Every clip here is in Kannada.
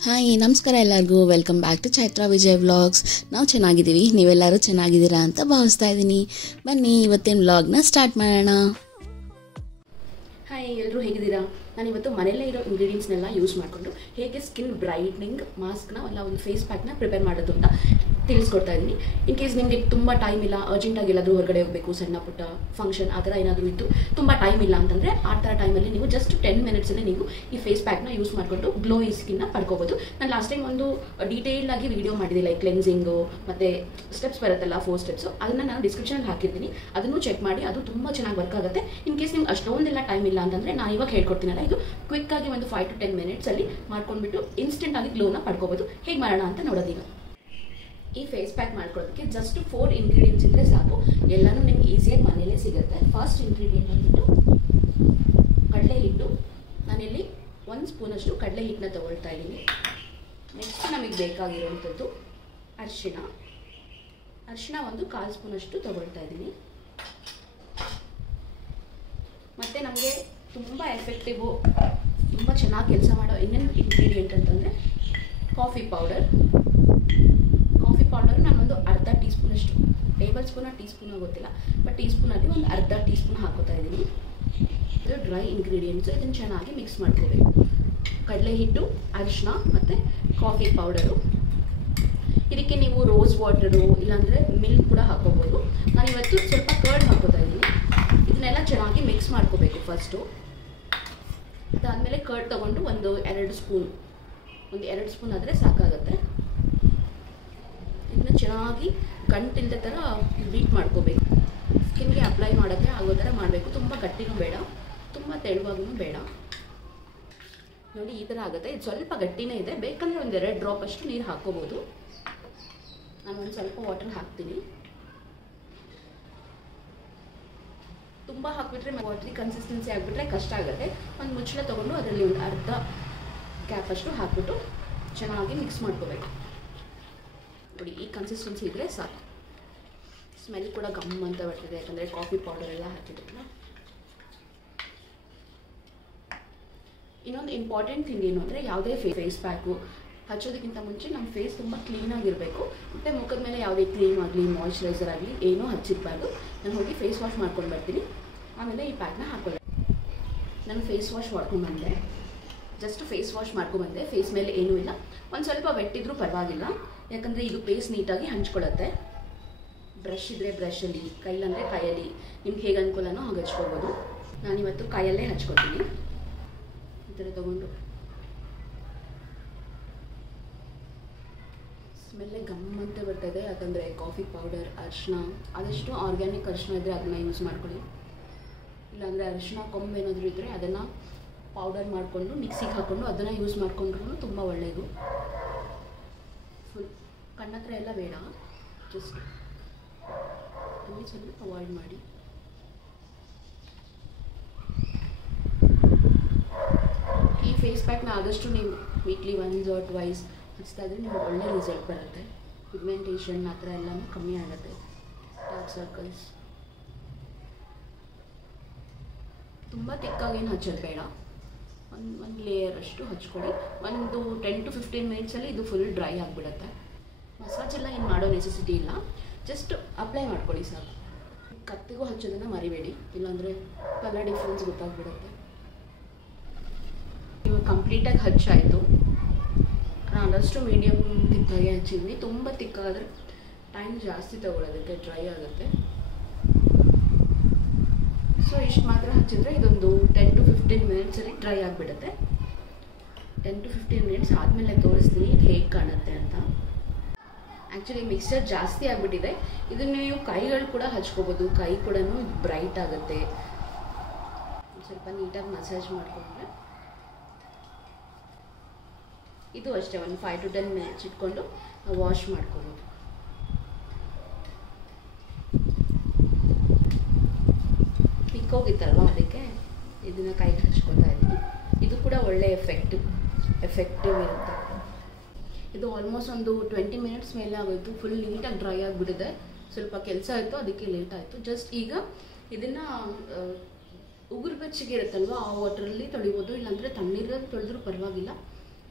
ಹಾಯ್ ನಮಸ್ಕಾರ ಎಲ್ಲರಿಗೂ welcome back to Chaitra Vijay vlogs. ನಾವು ಚೆನ್ನಾಗಿದ್ದೀವಿ, ನೀವೆಲ್ಲರೂ ಚೆನ್ನಾಗಿದ್ದೀರಾ ಅಂತ ಭಾವಿಸ್ತಾ ಇದ್ದೀನಿ. ಬನ್ನಿ ಇವತ್ತಿನ ವ್ಲಾಗ್ನ ಸ್ಟಾರ್ಟ್ ಮಾಡೋಣ. ಹಾಯ್ ಎಲ್ಲರೂ ಹೇಗಿದ್ದೀರಾ? ನಾನು ಇವತ್ತು ಮನೆಯಲ್ಲೇ ಇರೋ ಇಂಗ್ರೀಡಿಯೆಂಟ್ಸ್ನೆಲ್ಲ ಯೂಸ್ ಮಾಡಿಕೊಂಡು ಹೇಗೆ ಸ್ಕಿನ್ ಬ್ರೈಟ್ನಿಂಗ್ ಮಾಸ್ಕ್ನ ಅಲ್ಲ ಒಂದು ಫೇಸ್ ಪ್ಯಾಕ್ನ ಪ್ರಿಪೇರ್ ಮಾಡೋದು ಅಂತ ತಿಳಿಸ್ಕೊಡ್ತಾ ಇದ್ದೀನಿ. ಇನ್ ಕೇಸ್ ನಿಮಗೆ ತುಂಬ ಟೈಮ್ ಇಲ್ಲ, ಅರ್ಜೆಂಟಾಗಿ ಎಲ್ಲಾದರೂ ಹೊರಗಡೆ ಹೋಗಬೇಕು, ಸಣ್ಣ ಪುಟ್ಟ ಫಂಕ್ಷನ್ ಆ ಥರ ಏನಾದರೂ ಇತ್ತು, ತುಂಬ ಟೈಮ್ ಇಲ್ಲ ಅಂತಂದರೆ ಆ ಥರ ಟೈಮಲ್ಲಿ ನೀವು ಜಸ್ಟ್ 10 ಮಿನಿಟ್ಸಲ್ಲಿ ನೀವು ಈ ಫೇಸ್ ಪ್ಯಾಕ್ನ ಯೂಸ್ ಮಾಡಿಕೊಂಡು ಗ್ಲೋಯಿ ಸ್ಕಿನ್ನ ಪಡ್ಕೋಬೋದು. ನಾನು ಲಾಸ್ಟ್ ಟೈಮ್ ಒಂದು ಡೀಟೇಲ್ ಆಗಿ ವಿಡಿಯೋ ಮಾಡಿದೆ, ಲೈಕ್ ಕ್ಲೆನ್ಸಿಂಗು ಮತ್ತು ಸ್ಟೆಪ್ಸ್ ಬರುತ್ತಲ್ಲ 4 ಸ್ಟೆಪ್ಸು, ಅದನ್ನು ನಾನು ಡಿಸ್ಕ್ರಿಪ್ಷನಲ್ಲಿ ಹಾಕಿರ್ತೀನಿ, ಅದನ್ನು ಚೆಕ್ ಮಾಡಿ. ಅದು ತುಂಬ ಚೆನ್ನಾಗಿ ವರ್ಕ್ ಆಗುತ್ತೆ. ಇನ್ ಕೇಸ್ ನಿಮ್ಗೆ ಅಷ್ಟೊಂದೆಲ್ಲ ಟೈಮ್ ಇಲ್ಲ ಅಂತಂದರೆ ನಾನು ಇವಾಗ ಹೇಳ್ಕೊಡ್ತೀನಲ್ಲ, ಇದು ಕ್ವಿಕ್ಕಾಗಿ ಒಂದು 5 to 10 ಮಿನಿಟ್ಸಲ್ಲಿ ಮಾಡ್ಕೊಂಡ್ಬಿಟ್ಟು ಇನ್ಸ್ಟೆಂಟಾಗಿ ಗ್ಲೋನ ಪಡ್ಕೋಬೋದು. ಹೇಗೆ ಮಾಡೋಣ ಅಂತ ನೋಡೋದೀಗ. ಈ ಫೇಸ್ ಪ್ಯಾಕ್ ಮಾಡ್ಕೊಳ್ಳೋದಕ್ಕೆ ಜಸ್ಟ್ 4 ಇಂಗ್ರೀಡಿಯೆಂಟ್ಸ್ ಇದ್ದರೆ ಸಾಕು. ಎಲ್ಲನೂ ನಿಮ್ಗೆ ಈಸಿಯಾಗಿ ಮನೆಯಲ್ಲೇ ಸಿಗುತ್ತೆ. ಫಸ್ಟ್ ಇಂಗ್ರೀಡಿಯೆಂಟ್ ಅಂದ್ಬಿಟ್ಟು ಕಡಲೆ ಹಿಟ್ಟು. ನಾನಿಲ್ಲಿ 1 ಸ್ಪೂನಷ್ಟು ಕಡಲೆ ಹಿಟ್ಟನ್ನ ತೊಗೊಳ್ತಾ ಇದ್ದೀನಿ. ನೆಕ್ಸ್ಟ್ ನಮಗೆ ಬೇಕಾಗಿರುವಂಥದ್ದು ಅರಿಶಿಣ ಒಂದು 1/4 ಸ್ಪೂನಷ್ಟು ತೊಗೊಳ್ತಾ ಇದ್ದೀನಿ. ಮತ್ತು ನಮಗೆ ತುಂಬ ಎಫೆಕ್ಟಿವು, ತುಂಬ ಚೆನ್ನಾಗಿ ಕೆಲಸ ಮಾಡೋ ಇನ್ನೊಂದು ಇಂಗ್ರೀಡಿಯೆಂಟ್ ಅಂತಂದರೆ ಕಾಫಿ ಪೌಡರ್ ನಾನೊಂದು ಅರ್ಧ ಟೀ ಸ್ಪೂನಷ್ಟು, ಟೇಬಲ್ ಸ್ಪೂನ ಟೀ ಸ್ಪೂನ್ ಗೊತ್ತಿಲ್ಲ, ಬಟ್ ಟೀ ಸ್ಪೂನಲ್ಲಿ ಒಂದು ಅರ್ಧ ಟೀ ಸ್ಪೂನ್ ಹಾಕೋತಾ ಇದ್ದೀನಿ. ಇದು ಡ್ರೈ ಇಂಗ್ರೀಡಿಯೆಂಟ್ಸು, ಇದನ್ನು ಚೆನ್ನಾಗಿ ಮಿಕ್ಸ್ ಮಾಡ್ಕೋಬೇಕು. ಕಡಲೆ ಹಿಟ್ಟು, ಅರಿಶಿಣ ಮತ್ತು ಕಾಫಿ ಪೌಡರು. ಇದಕ್ಕೆ ನೀವು ರೋಸ್ ವಾಟರು ಇಲ್ಲಾಂದರೆ ಮಿಲ್ಕ್ ಕೂಡ ಹಾಕೋಬೋದು. ನಾನಿವತ್ತು ಸ್ವಲ್ಪ ಕರ್ಡ್ ಹಾಕೋತಾ ಇದ್ದೀನಿ. ಇದನ್ನೆಲ್ಲ ಚೆನ್ನಾಗಿ ಮಿಕ್ಸ್ ಮಾಡ್ಕೋಬೇಕು ಫಸ್ಟು. ಅದಾದಮೇಲೆ ಕರ್ಡ್ ತೊಗೊಂಡು ಒಂದು 2 ಸ್ಪೂನ್ ಆದರೆ ಸಾಕಾಗುತ್ತೆ. ಇದನ್ನ ಚೆನ್ನಾಗಿ ಗಂಟಿಲ್ದ ಥರ ಬೀಟ್ ಮಾಡ್ಕೋಬೇಕು. ಸ್ಕಿನ್ಗೆ ಅಪ್ಲೈ ಮಾಡೋಕ್ಕೆ ಆಗೋ ಥರ ಮಾಡಬೇಕು. ತುಂಬ ಗಟ್ಟಿನೂ ಬೇಡ, ತುಂಬ ತೆಳುವಾಗೂ ಬೇಡ. ನೋಡಿ ಈ ಥರ ಆಗುತ್ತೆ. ಇದು ಸ್ವಲ್ಪ ಗಟ್ಟಿನೇ ಇದೆ. ಬೇಕಂದರೆ ಒಂದು 2 ಡ್ರಾಪ್ ಅಷ್ಟು ನೀರು ಹಾಕ್ಕೋಬೋದು. ನಾನು ಒಂದು ಸ್ವಲ್ಪ ವಾಟರ್ ಹಾಕ್ತೀನಿ. ತುಂಬ ಹಾಕ್ಬಿಟ್ರೆ ವಾಟ್ರಿ ಕನ್ಸಿಸ್ಟೆನ್ಸಿ ಆಗಿಬಿಟ್ರೆ ಕಷ್ಟ ಆಗುತ್ತೆ. ಒಂದು ಮುಚ್ಚಳ ತೊಗೊಂಡು ಅದರಲ್ಲಿ ಒಂದು ಅರ್ಧ ಕ್ಯಾಪ್ ಅಷ್ಟು ಹಾಕ್ಬಿಟ್ಟು ಚೆನ್ನಾಗಿ ಮಿಕ್ಸ್ ಮಾಡ್ಕೋಬೇಕು. ನೋಡಿ ಈ ಕನ್ಸಿಸ್ಟೆನ್ಸಿ ಇದ್ದರೆ ಸಾಕು. ಸ್ಮೆಲ್ ಕೂಡ ಗಮ್ ಅಂತ ಬರ್ತಿದೆ, ಯಾಕಂದರೆ ಕಾಫಿ ಪೌಡರ್ ಎಲ್ಲ ಹಾಕಿದ್ರಲ್ಲ. ಇನ್ನೊಂದು ಇಂಪಾರ್ಟೆಂಟ್ ಥಿಂಗ್ ಏನು ಅಂದರೆ, ಯಾವುದೇ ಫೇಸ್ ಪ್ಯಾಕು ಹಚ್ಚೋದಕ್ಕಿಂತ ಮುಂಚೆ ನಮ್ಮ ಫೇಸ್ ತುಂಬ ಕ್ಲೀನಾಗಿರಬೇಕು. ಮತ್ತು ಮುಖದ ಮೇಲೆ ಯಾವುದೇ ಕ್ರೀಮ್ ಆಗಲಿ ಮಾಯಿಶ್ಚರೈಸರ್ ಆಗಲಿ ಏನೂ ಹಚ್ಚಿರಬಾರ್ದು. ನಾನು ಹೋಗಿ ಫೇಸ್ ವಾಶ್ ಮಾಡ್ಕೊಂಡು ಬರ್ತೀನಿ, ಆಮೇಲೆ ಈ ಪ್ಯಾಕ್ನ ಹಾಕೊಳ್ಳಿ. ನಾನು ಫೇಸ್ ವಾಶ್ ಮಾಡ್ಕೊಂಡ್ಬಂದೆ, ಜಸ್ಟ್ ಫೇಸ್ ವಾಶ್ ಮಾಡ್ಕೊಂಡ್ಬಂದೆ. ಫೇಸ್ ಮೇಲೆ ಏನೂ ಇಲ್ಲ, ಒಂದು ಸ್ವಲ್ಪ ವೆಟ್ಟಿದ್ರೂ ಪರವಾಗಿಲ್ಲ, ಯಾಕಂದರೆ ಇದು ಫೇಸ್ ನೀಟಾಗಿ ಹಂಚ್ಕೊಳ್ಳುತ್ತೆ. ಬ್ರಷ್ ಇದ್ದರೆ ಬ್ರಷಲ್ಲಿ, ಕೈಲಂದರೆ ಕೈಯಲ್ಲಿ, ನಿಮ್ಗೆ ಹೇಗೆ ಅನುಕೂಲನೋ ಹಾಗೆ ಹಚ್ಕೋಬೋದು. ನಾನಿವತ್ತು ಕೈಯಲ್ಲೇ ಹಚ್ಕೊತೀನಿ. ಈ ಥರ ತೊಗೊಂಡು ಸ್ಮೆಲ್ಲೇ ಗಮ್ ಅಂತ ಬರ್ತದೆ, ಯಾಕಂದರೆ ಕಾಫಿ ಪೌಡರ್, ಅರಿಶಿಣ, ಆದಷ್ಟು ಆರ್ಗ್ಯಾನಿಕ್ ಅರಿಶಿಣ ಇದ್ದರೆ ಅದನ್ನು ಯೂಸ್ ಮಾಡ್ಕೊಳ್ಳಿ. ಇಲ್ಲಾಂದರೆ ಅರಿಶಿಣ ಕೊಂಬು ಏನಾದರೂ ಇದ್ದರೆ ಅದನ್ನು ಪೌಡರ್ ಮಾಡಿಕೊಂಡು ಮಿಕ್ಸಿಗೆ ಹಾಕ್ಕೊಂಡು ಅದನ್ನು ಯೂಸ್ ಮಾಡಿಕೊಂಡ್ರೂ ತುಂಬ ಒಳ್ಳೆಯದು. ಫುಲ್ ಕಣ್ಣತ್ರ ಎಲ್ಲ ಬೇಡ, ಜಸ್ಟ್ ಅಲ್ಲಿ ಸ್ವಲ್ಪ ಅವಾಯ್ಡ್ ಮಾಡಿ. ಈ ಫೇಸ್ ಪ್ಯಾಕ್ನ ಆದಷ್ಟು ನೀವು ವೀಕ್ಲಿ 1 or 2 ಹಚ್ತಾ ಇದ್ರೆ ನಿಮಗೆ ಒಳ್ಳೆ ರಿಸಲ್ಟ್ ಬರುತ್ತೆ. ಪಿಗ್ಮೆಂಟೇಷನ್ ಆ ಥರ ಎಲ್ಲನೂ ಕಮ್ಮಿ ಆಗುತ್ತೆ. ಡಾರ್ಕ್ ಸರ್ಕಲ್ಸ್ ತುಂಬ ತಿಕ್ಕಾಗೇನು ಹಚ್ಚೋದು ಬೇಡ, ಒಂದು ಲೇಯರ್ ಅಷ್ಟು ಹಚ್ಕೊಳ್ಳಿ. ಒಂದು 10 to 15 ಮಿನಿಟ್ಸಲ್ಲಿ ಇದು ಫುಲ್ ಡ್ರೈ ಆಗಿಬಿಡುತ್ತೆ. ಮಸಾಜ್ ಎಲ್ಲ ಏನು ಮಾಡೋ ನೆಸೆಸಿಟಿ ಇಲ್ಲ, ಜಸ್ಟ್ ಅಪ್ಲೈ ಮಾಡ್ಕೊಳ್ಳಿ ಸಾಕು. ಕತ್ತಿಗೂ ಹಚ್ಚೋದನ್ನು ಮರಿಬೇಡಿ, ಇಲ್ಲಾಂದರೆ ಕಲರ್ ಡಿಫ್ರೆನ್ಸ್ ಗೊತ್ತಾಗ್ಬಿಡುತ್ತೆ. ಇವಾಗ ಕಂಪ್ಲೀಟಾಗಿ ಹಚ್ಚಾಯಿತು. ನಾನು ಆದಷ್ಟು ಮೀಡಿಯಮ್ ತಿಕ್ಕಾಗಿ ಹಚ್ಚಿದ್ವಿ. ತುಂಬ ತಿಕ್ಕಾದರೆ ಟೈಮ್ ಜಾಸ್ತಿ ತೊಗೊಳ್ಳೋದಕ್ಕೆ, ಡ್ರೈ ಆಗುತ್ತೆ. ಸೊ ಇಷ್ಟು ಮಾತ್ರ ಹಚ್ಚಿದ್ರೆ ಇದೊಂದು 10 to 15 ಮಿನಿಟ್ಸಲ್ಲಿ ಡ್ರೈ ಆಗಿಬಿಡುತ್ತೆ. 10 to 15 ಮಿನಿಟ್ಸ್ ಆದಮೇಲೆ ತೋರಿಸ್ತೀನಿ ಇದು ಹೇಗೆ ಕಾಣುತ್ತೆ ಅಂತ. ಆ್ಯಕ್ಚುಲಿ ಮಿಕ್ಸ್ಚರ್ ಜಾಸ್ತಿ ಆಗಿಬಿಟ್ಟಿದೆ. ಇದನ್ನು ನೀವು ಕೈಗಳು ಕೂಡ ಹಚ್ಕೋಬೋದು, ಕೈ ಕೂಡ ಬ್ರೈಟ್ ಆಗುತ್ತೆ. ಸ್ವಲ್ಪ ನೀಟಾಗಿ ಮಸಾಜ್ ಮಾಡಿಕೊಂಡ್ರೆ ಇದು ಅಷ್ಟೇ ಒಂದು 5 to 10 ಮಿನಿಟ್ಸ್ ಇಟ್ಕೊಂಡು ವಾಶ್ ಮಾಡ್ಕೋಬೋದು. ಹೋಗಿತ್ತಲ್ವ, ಅದಕ್ಕೆ ಇದನ್ನು ಕೈಗೆ ಹಚ್ಕೊತಾ ಇದ್ದೀನಿ. ಇದು ಕೂಡ ಒಳ್ಳೆ ಎಫೆಕ್ಟಿವ್ ಇರುತ್ತೆ. ಇದು ಆಲ್ಮೋಸ್ಟ್ ಒಂದು 20 ಮಿನಿಟ್ಸ್ ಮೇಲೆ ಆಗೋಯ್ತು. ಫುಲ್ ನೀಟಾಗಿ ಡ್ರೈ ಆಗಿಬಿಟ್ಟಿದೆ. ಸ್ವಲ್ಪ ಕೆಲಸ ಆಯಿತು, ಅದಕ್ಕೆ ಲೇಟ್ ಆಯಿತು. ಜಸ್ಟ್ ಈಗ ಇದನ್ನು ಉಗುರು ಬೆಚ್ಚಗೆ ಇರುತ್ತಲ್ವ, ಆ ವಾಟ್ರಲ್ಲಿ ತೊಳಿಬೋದು, ಇಲ್ಲಾಂದರೆ ತಣ್ಣೀರಲ್ಲಿ ತೊಳೆದ್ರೂ ಪರವಾಗಿಲ್ಲ.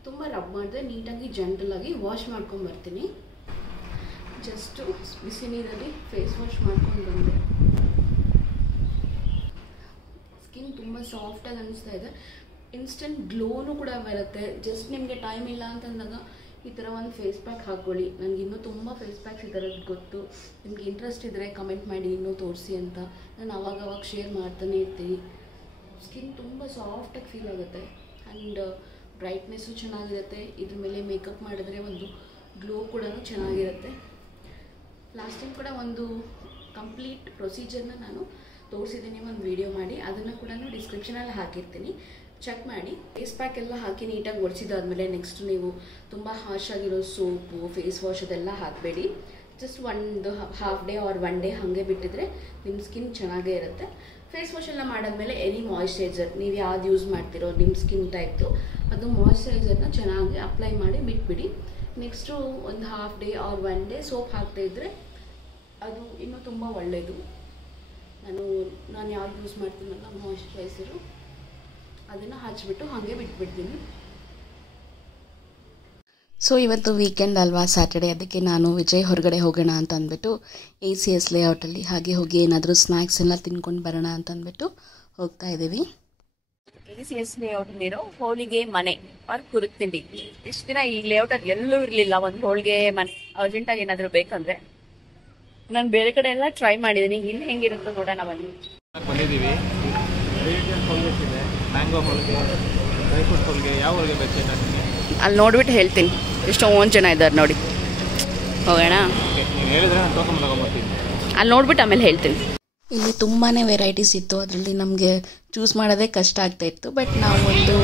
ತುಂಬ ರಬ್ ಮಾಡಿದ್ರೆ ನೀಟಾಗಿ ಜೆಂಟಲಾಗಿ ವಾಶ್ ಮಾಡ್ಕೊಂಡು ಬರ್ತೀನಿ. ಜಸ್ಟು ಬಿಸಿ ನೀರಲ್ಲಿ ಫೇಸ್ ವಾಶ್ ಮಾಡ್ಕೊಂಡು ಬಂದೆ. ಸ್ಕಿನ್ ತುಂಬ ಸಾಫ್ಟಾಗಿ ಅನಿಸ್ತಾ ಇದೆ. ಇನ್ಸ್ಟೆಂಟ್ ಗ್ಲೋನು ಕೂಡ ಬರುತ್ತೆ. ಜಸ್ಟ್ ನಿಮಗೆ ಟೈಮ್ ಇಲ್ಲ ಅಂತಂದಾಗ ಈ ಥರ ಒಂದು ಫೇಸ್ ಪ್ಯಾಕ್ ಹಾಕ್ಕೊಳ್ಳಿ. ನನಗೆ ಇನ್ನೂ ತುಂಬ ಫೇಸ್ ಪ್ಯಾಕ್ಸ್ ಈ ಥರದ್ದು ಗೊತ್ತು. ನಿಮಗೆ ಇಂಟ್ರೆಸ್ಟ್ ಇದ್ದರೆ ಕಮೆಂಟ್ ಮಾಡಿ ಇನ್ನೂ ತೋರಿಸಿ ಅಂತ. ನಾನು ಅವಾಗವಾಗ ಶೇರ್ ಮಾಡ್ತಾನೆ ಇರ್ತೀನಿ. ಸ್ಕಿನ್ ತುಂಬ ಸಾಫ್ಟಾಗಿ ಫೀಲ್ ಆಗುತ್ತೆ ಆ್ಯಂಡ್ ಬ್ರೈಟ್ನೆಸ್ಸು ಚೆನ್ನಾಗಿರುತ್ತೆ. ಇದ್ರ ಮೇಲೆ ಮೇಕಪ್ ಮಾಡಿದ್ರೆ ಒಂದು ಗ್ಲೋ ಕೂಡ ಚೆನ್ನಾಗಿರುತ್ತೆ. ಲಾಸ್ಟ್ ಟೈಮ್ ಕೂಡ ಒಂದು ಕಂಪ್ಲೀಟ್ ಪ್ರೊಸೀಜರ್ನ ನಾನು ತೋರಿಸಿದ್ದೀನಿ ಒಂದು ವಿಡಿಯೋ ಮಾಡಿ. ಅದನ್ನು ಕೂಡ ಡಿಸ್ಕ್ರಿಪ್ಷನಲ್ಲಿ ಹಾಕಿರ್ತೀನಿ, ಚೆಕ್ ಮಾಡಿ. ಫೇಸ್ ಪ್ಯಾಕ್ ಎಲ್ಲ ಹಾಕಿ ನೀಟಾಗಿ ಒರೆಸಿದಾದ್ಮೇಲೆ ನೆಕ್ಸ್ಟ್ ನೀವು ತುಂಬ ಹಾರ್ಶ್ ಆಗಿರೋ ಸೋಪು, ಫೇಸ್ ವಾಶ್ ಅದೆಲ್ಲ ಹಾಕಬೇಡಿ. ಜಸ್ಟ್ ಒಂದು ಹಾಫ್ ಡೇ ಆರ್ 1 ಡೇ ಹಾಗೆ ಬಿಟ್ಟಿದ್ರೆ ನಿಮ್ಮ ಸ್ಕಿನ್ ಚೆನ್ನಾಗೇ ಇರುತ್ತೆ. ಫೇಸ್ ವಾಶ್ ಎಲ್ಲ ಮಾಡಾದ್ಮೇಲೆ ಎನಿ ಮಾಯಿಶ್ಚರೈಸರ್ ನೀವು ಯಾವ್ದು ಯೂಸ್ ಮಾಡ್ತಿರೋ ನಿಮ್ಮ ಸ್ಕಿನ್ ಟೈಪ್ದು ಅದು ಮಾಯಿಶ್ಚರೈಸರ್ನ ಚೆನ್ನಾಗಿ ಅಪ್ಲೈ ಮಾಡಿ ಬಿಟ್ಬಿಡಿ. ನೆಕ್ಸ್ಟು ಒಂದು half day or 1 day soap ಹಾಕ್ತಾ ಇದ್ದರೆ ಅದು ಇನ್ನೂ ತುಂಬ ಒಳ್ಳೆಯದು. ನಾನು ಯಾವ್ದು ಯೂಸ್ ಮಾಡ್ತೀನಲ್ಲ ಮಾಯಿಶ್ಚರೈಸರು ಅದನ್ನು ಹಚ್ಬಿಟ್ಟು ಹಾಗೆ ಬಿಟ್ಬಿಡ್ತೀನಿ. ಸೊ ಇವತ್ತು ವೀಕೆಂಡ್ ಅಲ್ವಾ, ಸ್ಯಾಟರ್ಡೆ. ಅದಕ್ಕೆ ನಾನು ವಿಜಯ್ ಹೊರಗಡೆ ಹೋಗೋಣ ಅಂತ ಅಂದ್ಬಿಟ್ಟು ACS ಲೇಔಟಲ್ಲಿ ಹಾಗೆ ಹೋಗಿ ಏನಾದರೂ ಸ್ನ್ಯಾಕ್ಸ್ ಎಲ್ಲ ತಿನ್ಕೊಂಡು ಬರೋಣ ಅಂತ ಅಂದ್ಬಿಟ್ಟು ಹೋಗ್ತಾ ಇದ್ದೀವಿ. ACS ಲೇಔಟಲ್ಲಿರೋ ಹೋಳಿಗೆ ಮನೆ ಆರ್ ಕುರುಕ್ ತಿಂಡಿ. ಇಷ್ಟು ದಿನ ಈ ಲೇಔಟಲ್ಲಿ ಎಲ್ಲೂ ಇರಲಿಲ್ಲ ಒಂದು ಹೋಳಿಗೆ ಮನೆ. ಅರ್ಜೆಂಟಾಗಿ ಏನಾದರೂ ಬೇಕಂದ್ರೆ ನಾನು ಬೇರೆ ಕಡೆ ಎಲ್ಲ ಟ್ರೈ ಮಾಡಿದ್ದೀನಿ. ಇಲ್ಲಿ ಹೆಂಗಿರುತ್ತೋ ನೋಡೋಣ ಬನ್ನಿ. ಬಂದಿದ್ದೀವಿ. ಮ್ಯಾಂಗೋ ಹೋಳಿಗೆ, ಡ್ರೈ ಫ್ರೂಟ್ ಹೋಳಿಗೆ, ಯಾವ ಹೋಳಿಗೆ ಬೇಕು ಅಲ್ಲಿ ನೋಡ್ಬಿಟ್ಟು ಹೇಳ್ತೀನಿ. ಎಷ್ಟೊಂದು ಜನ ಇದ್ದಾರೆ ನೋಡಿ. ಹೋಗೋಣ? ನೀವು ಹೇಳಿದ್ರೆ ನಾನು ತೊಗೊಂಬರ್ತೀನಿ. ಅಲ್ಲಿ ನೋಡ್ಬಿಟ್ಟು ಆಮೇಲೆ ಹೇಳ್ತೀನಿ. ಇಲ್ಲಿ ತುಂಬಾ ವೆರೈಟೀಸ್ ಇತ್ತು. ಅದರಲ್ಲಿ ನಮಗೆ ಚೂಸ್ ಮಾಡೋದೇ ಕಷ್ಟ ಆಗ್ತಾ ಇತ್ತು. ಬಟ್ ನಾವು ಒಂದು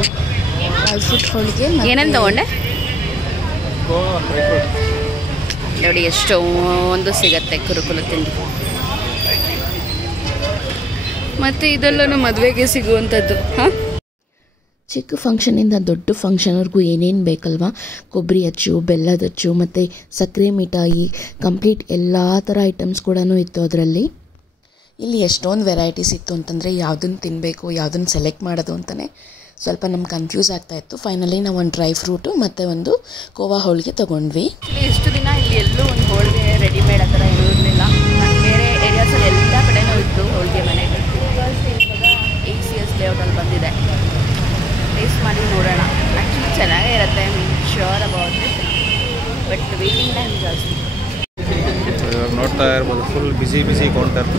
ಡ್ರೈ ಫ್ರೂಟ್ ಹೋಳಿಗೆ ಏನೇನು ತೊಗೊಂಡೆ ಡ್ರೈ ಫ್ರೂಟ್ ನೋಡಿ. ಎಷ್ಟೊಂದು ಸಿಗತ್ತೆ ಕುರುಕುಲು ತಿಂಡಿ. ಮತ್ತು ಇದೆಲ್ಲನೂ ಮದುವೆಗೆ ಸಿಗುವಂಥದ್ದು. ಹಾಂ, ಚಿಕ್ಕ ಫಂಕ್ಷನಿಂದ ದೊಡ್ಡ ಫಂಕ್ಷನ್ವರೆಗೂ ಏನೇನು ಬೇಕಲ್ವಾ, ಕೊಬ್ಬರಿ ಅಚ್ಚು, ಬೆಲ್ಲದ ಅಚ್ಚು ಮತ್ತು ಸಕ್ಕರೆ ಮಿಠಾಯಿ, ಕಂಪ್ಲೀಟ್ ಎಲ್ಲ ಥರ ಐಟಮ್ಸ್ ಕೂಡ ಇತ್ತು ಅದರಲ್ಲಿ. ಇಲ್ಲಿ ಎಷ್ಟೊಂದು ವೆರೈಟೀಸ್ ಇತ್ತು ಅಂತಂದರೆ ಯಾವುದನ್ನು ತಿನ್ನಬೇಕು, ಯಾವುದನ್ನು ಸೆಲೆಕ್ಟ್ ಮಾಡೋದು ಅಂತಲೇ ಸ್ವಲ್ಪ ನಮ್ಗೆ ಕನ್ಫ್ಯೂಸ್ ಆಗ್ತಾಯಿತ್ತು. ಫೈನಲಿ ನಾವು ಒಂದು ಡ್ರೈ ಫ್ರೂಟು ಮತ್ತು ಒಂದು ಕೋವಾ ಹೋಳಿಗೆ ತೊಗೊಂಡ್ವಿ. ಇಷ್ಟು ದಿನ ಇಲ್ಲಿ ಎಲ್ಲೂ ಒಂದು ಹೋಳಿಗೆ ರೆಡಿಮೇಡ್ ಆ ಥರ ಏನೂ ಇರಲಿಲ್ಲ. ಬೇರೆ ಏರಿಯಾಸಲ್ಲಿ ಎಲ್ಲ ಕಡೆನೂ ಇತ್ತು ಹೋಳಿಗೆ ಮನೆ. ಇವಾಗ ACS ಲೇಔಟಲ್ಲಿ ಬಂದಿದೆ. ಟೇಸ್ಟ್ ಮಾಡಿ ನೋಡೋಣ. ಆ್ಯಕ್ಚುಲಿ ಚೆನ್ನಾಗೇ ಇರುತ್ತೆ, sure about it. But waiting time ಜಾಸ್ತಿ. ಇವಾಗ ನೋಡ್ತಾ ಇರ್ಬೋದು, ಫುಲ್ ಬಿಸಿ ಕೌಂಟರ್.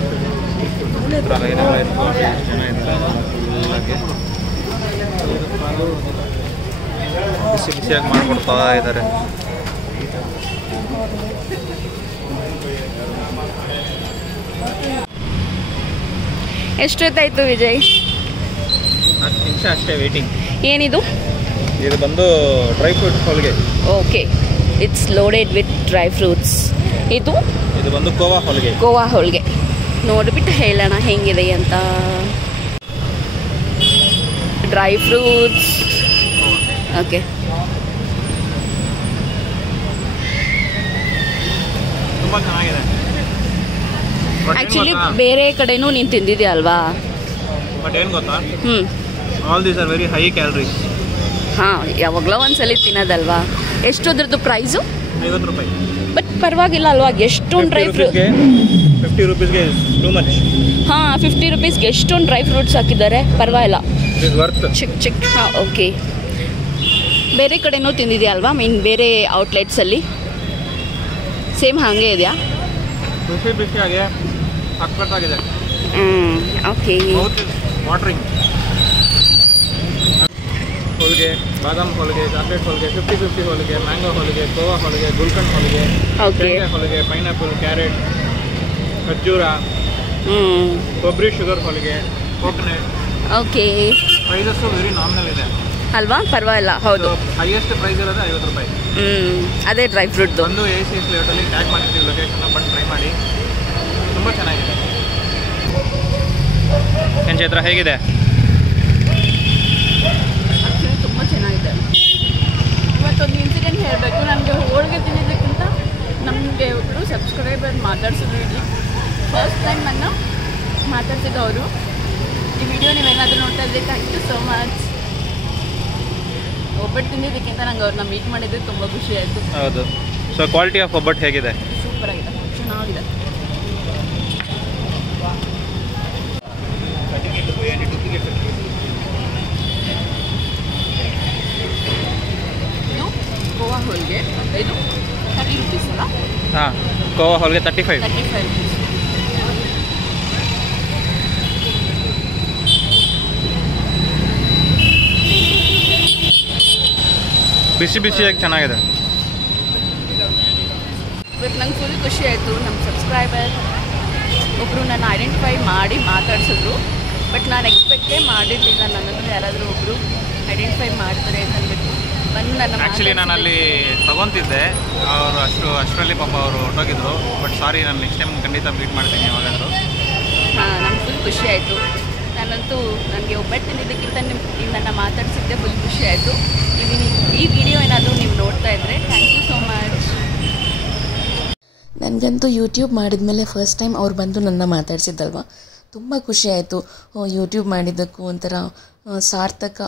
ಏನೆಲ್ಲ ಇಟ್ಕೊಂಡು ಎಷ್ಟು ಜನ ಇದ್ದಾರೆ, ಬಿಸಿಯಾಗಿ ಮಾಡಿಕೊಡ್ತಾ ಇದ್ದಾರೆ. ಎಷ್ಟೊತ್ತಾಯಿತು ವಿಜಯ್? 10 ನಿಮಿಷ ಅಷ್ಟೇ ವೇಟಿಂಗ್. ಏನಿದು? ಇದು ಬಂದು dry fruit holige. Okay, it's loaded with dry fruits. ಇದು ಬಂದು ಕೋವಾ ಹೋಳಿಗೆ. ಗೋವಾ ಹೋಳಿಗೆ ನೋಡಿಬಿಟ್ಟು ಹೇಳೋಣ ಹೆಂಗಿದೆ ಅಂತ. Dry fruits. ಓಕೆ, ತುಂಬ ಚೆನ್ನಾಗಿದೆ. ಆ್ಯಕ್ಚುಲಿ ಬೇರೆ ಕಡೆನೂ ನೀನು ತಿಂದಿದ್ಯಾ ಅಲ್ವಾ? ಬಟ್ ಏನು ಗೊತ್ತಾ, all these are very high calories. ಹಾಂ, ಯಾವಾಗಲೂ ಒಂದ್ಸಲಿ ತಿನ್ನೋದಲ್ವಾ. ಎಷ್ಟು ಅದ್ರದ್ದು ಪ್ರೈಸು? 50 ರೂಪಾಯಿ. ಬಟ್ ಪರವಾಗಿಲ್ಲ ಅಲ್ವಾ? ಎಷ್ಟೊಂದು ಡ್ರೈ ಫ್ರೂಟ್ 50 ರೂಪೀಸ್ಗೆ ಟೂ ಮಚ್. ಹಾಂ, 50 ರೂಪೀಸ್ಗೆ ಎಷ್ಟೊಂದು ಡ್ರೈ ಫ್ರೂಟ್ಸ್ ಹಾಕಿದ್ದಾರೆ. ಪರವಾಗಿಲ್ಲ, ಚಿಕ್ಕ. ಹಾಂ, ಓಕೆ. ಬೇರೆ ಕಡೆನೂ ತಿಂದಿದೆಯಾ ಅಲ್ವಾ? ಬೇರೆ ಔಟ್ಲೆಟ್ಸಲ್ಲಿ ಸೇಮ್ ಹಾಗೆ ಇದೆಯಾ? ಬಿಸಿಯಾಗಿ ಅಕ್ಕಟ್ಟಾಗಿದೆ. ಓಕೆ. ವಾಟರಿಂಗ್ ಹೋಳಿಗೆ, ಬಾದಾಮ್ ಹೋಳಿಗೆ, ಚಾಕ್ಲೇಟ್ ಹೋಳಿಗೆ, 50-50 ಹೋಳಿಗೆ, ಮ್ಯಾಂಗೋ ಹೋಳಿಗೆ, ಗೋವಾ ಹೋಳಿಗೆ, ಗುಲ್ಕಂಡ್ ಹೋಳಿಗೆ, ಹೋಳಿಗೆ, ಪೈನಾಪಲ್, ಕ್ಯಾರೆಟ್, ಖರ್ಜೂರ, ಕೊಬ್ಬರಿ ಶುಗರ್ ಹೋಳಿಗೆ, coconut. Okay. Prices very nominal ಇದೆ ಅಲ್ವಾ? ಪರವಾಗಿಲ್ಲ. ಹೌದು, ಹೈಯೆಸ್ಟ್ ಪ್ರೈಸ್ ಇರೋದು 50 ರೂಪಾಯಿ. ಅದೇ ಡ್ರೈ ಫ್ರೂಟ್ದು. ಒಂದು ACS ಲೇಔಟಲ್ಲಿ ಟ್ಯಾಗ್ ಮಾಡಿರ್ತೀವಿ ಲೊಕೇಶನ್ನ, ಬಂದು ಟ್ರೈ ಮಾಡಿ. ತುಂಬ ಚೆನ್ನಾಗಿದೆ. ಏನು ಚೈತ್ರ, ಹೇಗಿದೆ? ತುಂಬ ಚೆನ್ನಾಗಿದೆ. ಇವತ್ತೊಂದು ಇನ್ಸಿಡೆಂಟ್ ಹೇಳಬೇಕು. ನನಗೆ ಹೋಳಿಗೆ ತಿನ್ನೋದಕ್ಕಿಂತ ನಮಗೆ ಒಬ್ಬರು ಸಬ್ಸ್ಕ್ರೈಬರ್ ಮಾತಾಡ್ಸಿದ್ರು. ಇಲ್ಲಿ ಫಸ್ಟ್ ಟೈಮ್ ನನ್ನ ಮಾತಾಡ್ಸಿದ್ದು ಅವರು. ಈ ವಿಡಿಯೋ ನೀವೇನಾದರೂ ನೋಡ್ತಾ ಇದ್ದರೆ ಥ್ಯಾಂಕ್ ಯು ಸೋ ಮಚ್. ಒಬ್ಬಟ್ಟು ತಿಂದಿದ್ದಕ್ಕಿಂತ ನಂಗೆ ಅವ್ರನ್ನ ಮೀಟ್ ಮಾಡಿದ್ರೆ ತುಂಬ ಖುಷಿ ಆಯಿತು. ಹೌದು. ಸೊ ಕ್ವಾಲಿಟಿ ಆಫ್ ಒಬ್ಬಟ್ಟು ಹೇಗಿದೆ? ಸೂಪರ್ ಆಗಿದೆ, ಚೆನ್ನಾಗಿದೆ. ಇದು ಗೋವಾ ಹೋಳಿಗೆ, ಇದು 30 rupees ಅಲ್ಲ? ಹಾಂ, ಗೋವಾ ಹೋಳಿಗೆ 35 rupees. ಬಿಸಿ ಬಿಸಿಯಾಗಿ ಚೆನ್ನಾಗಿದೆ. ಇವತ್ತು ನಂಗೆ ಫುಲ್ ಖುಷಿ ಆಯಿತು. ನಮ್ಮ ಸಬ್ಸ್ಕ್ರೈಬರ್ ಒಬ್ಬರು ನನ್ನ ಐಡೆಂಟಿಫೈ ಮಾಡಿ ಮಾತಾಡ್ಸಿದ್ರು. ಬಟ್ ನಾನು ಎಕ್ಸ್ಪೆಕ್ಟೇ ಮಾಡಿರಲಿಲ್ಲ ನನ್ನನ್ನು ಯಾರಾದರೂ ಒಬ್ಬರು ಐಡೆಂಟಿಫೈ ಮಾಡ್ತಾರೆ ಅಂತ ಅಂದ್ಬಿಟ್ಟು ಬಂದು ನನ್ನ ಆ್ಯಕ್ಚುಲಿ ನಾನು ಅಲ್ಲಿ ತೊಗೊತಿದ್ದೆ, ಅವರು ಅಷ್ಟರಲ್ಲಿ ಪಾಪ ಅವರು ಹೊರಟೋಗಿದ್ರು. ಬಟ್ ಸಾರಿ, ನಾನು ನೆಕ್ಸ್ಟ್ ಟೈಮ್ ಖಂಡಿತ ಮೀಟ್ ಮಾಡ್ತೀನಿ ಯಾವಾಗಾದರೂ. ಹಾಂ, ನಂಗೆ ಫುಲ್ ಖುಷಿ ಆಯಿತು. ನಾನಂತೂ ನನಗೆ ಒಬ್ಬಟ್ಟು ತಿಂದಿದ್ದಕ್ಕಿಂತ ನೀವು ನನ್ನ ಮಾತಾಡ್ಸಿದ್ದೆ ಫುಲ್ ಖುಷಿ ಆಯಿತು. ಈ ವಿಡಿಯೋ ಏನಾದರೂ ನೀವು ನೋಡ್ತಾ ಇದ್ದರೆ ಥ್ಯಾಂಕ್ ಯು ಸೋ ಮಚ್. ನನಗಂತೂ ಯೂಟ್ಯೂಬ್ ಮಾಡಿದ್ಮೇಲೆ ಫಸ್ಟ್ ಟೈಮ್ ಅವ್ರು ಬಂದು ನನ್ನ ಮಾತಾಡ್ಸಿದ್ದಲ್ವ, ತುಂಬ ಖುಷಿ ಆಯಿತು. ಯೂಟ್ಯೂಬ್ ಮಾಡಿದ್ದಕ್ಕೂ ಒಂಥರ ಸಾರ್ಥಕ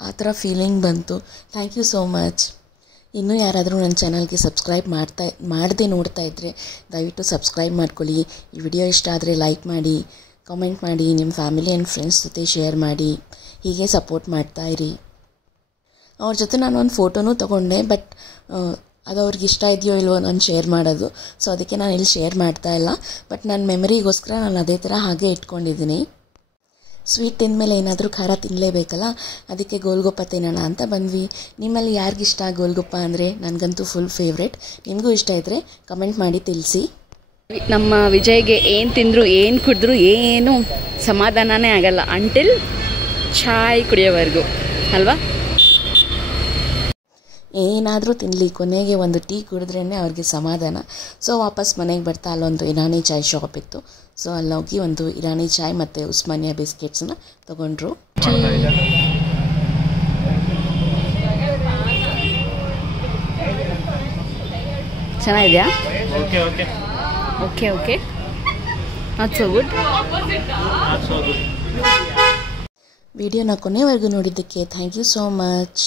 ಆ ಥರ ಫೀಲಿಂಗ್ ಬಂತು. Thank you so much. ಇನ್ನೂ ಯಾರಾದರೂ ನನ್ನ ಚಾನಲ್ಗೆ ಸಬ್ಸ್ಕ್ರೈಬ್ ಮಾಡದೆ ನೋಡ್ತಾ ಇದ್ದರೆ ದಯವಿಟ್ಟು ಸಬ್ಸ್ಕ್ರೈಬ್ ಮಾಡ್ಕೊಳ್ಳಿ. ಈ ವಿಡಿಯೋ ಇಷ್ಟ ಆದರೆ ಲೈಕ್ ಮಾಡಿ, ಕಮೆಂಟ್ ಮಾಡಿ, ನಿಮ್ಮ ಫ್ಯಾಮಿಲಿ ಆ್ಯಂಡ್ ಫ್ರೆಂಡ್ಸ್ ಜೊತೆ ಶೇರ್ ಮಾಡಿ. ಹೀಗೆ ಸಪೋರ್ಟ್ ಮಾಡ್ತಾಯಿರಿ. ಅವ್ರ ಜೊತೆ ನಾನು ಒಂದು ಫೋಟೋನೂ ತೊಗೊಂಡೆ, ಬಟ್ ಅದು ಅವ್ರಿಗೆ ಇಷ್ಟ ಇದೆಯೋ ಇಲ್ವೋ ನಾನು ಶೇರ್ ಮಾಡೋದು. ಸೊ ಅದಕ್ಕೆ ನಾನು ಇಲ್ಲಿ ಶೇರ್ ಮಾಡ್ತಾಯಿಲ್ಲ. ಬಟ್ ನನ್ನ ಮೆಮರಿಗೋಸ್ಕರ ನಾನು ಅದೇ ಥರ ಹಾಗೆ ಇಟ್ಕೊಂಡಿದ್ದೀನಿ. ಸ್ವೀಟ್ ತಿಂದಮೇಲೆ ಏನಾದರೂ ಖಾರ ತಿನ್ನಲೇಬೇಕಲ್ಲ, ಅದಕ್ಕೆ ಗೋಲ್ಗೊಪ್ಪ ತಿನ್ನೋಣ ಅಂತ ಬಂದ್ವಿ. ನಿಮ್ಮಲ್ಲಿ ಯಾರಿಗಿಷ್ಟ ಗೋಲ್ಗೊಪ್ಪ ಅಂದರೆ? ನನಗಂತೂ ಫುಲ್ ಫೇವ್ರೇಟ್. ನಿಮಗೂ ಇಷ್ಟ ಇದ್ದರೆ ಕಮೆಂಟ್ ಮಾಡಿ ತಿಳಿಸಿ. ನಮ್ಮ ವಿಜಯ್ಗೆ ಏನು ತಿಂದರೂ ಏನು ಕುಡಿದ್ರೂ ಏನು ಸಮಾಧಾನನೇ ಆಗಲ್ಲ ಅಂಟಿಲ್ ಚಾಯ್ ಕುಡಿಯೋವರೆಗೂ ಅಲ್ವಾ? ಏನಾದರೂ ತಿನ್ನಲಿ, ಕೊನೆಗೆ ಒಂದು ಟೀ ಕುಡಿದ್ರೇ ಅವ್ರಿಗೆ ಸಮಾಧಾನ. ಸೊ ವಾಪಸ್ ಮನೆಗೆ ಬರ್ತಾ ಅಲ್ಲೊಂದು ಇರಾನಿ ಚಾಯ್ ಶಾಪ್ ಇತ್ತು. ಸೊ ಅಲ್ಲೋಗಿ ಒಂದು ಇರಾನಿ ಚಾಯ್ ಮತ್ತು ಉಸ್ಮಾನಿಯಾ ಬಿಸ್ಕೆಟ್ಸನ್ನ ತೊಗೊಂಡ್ರು. ಚೆನ್ನಾಗಿದೆಯಾ? Okay okay okay okay not so good. ವಿಡಿಯೋನ ಕೊನೆವರೆಗೂ ನೋಡಿದ್ದಕ್ಕೆ ಥ್ಯಾಂಕ್ ಯು ಸೋ ಮಚ್.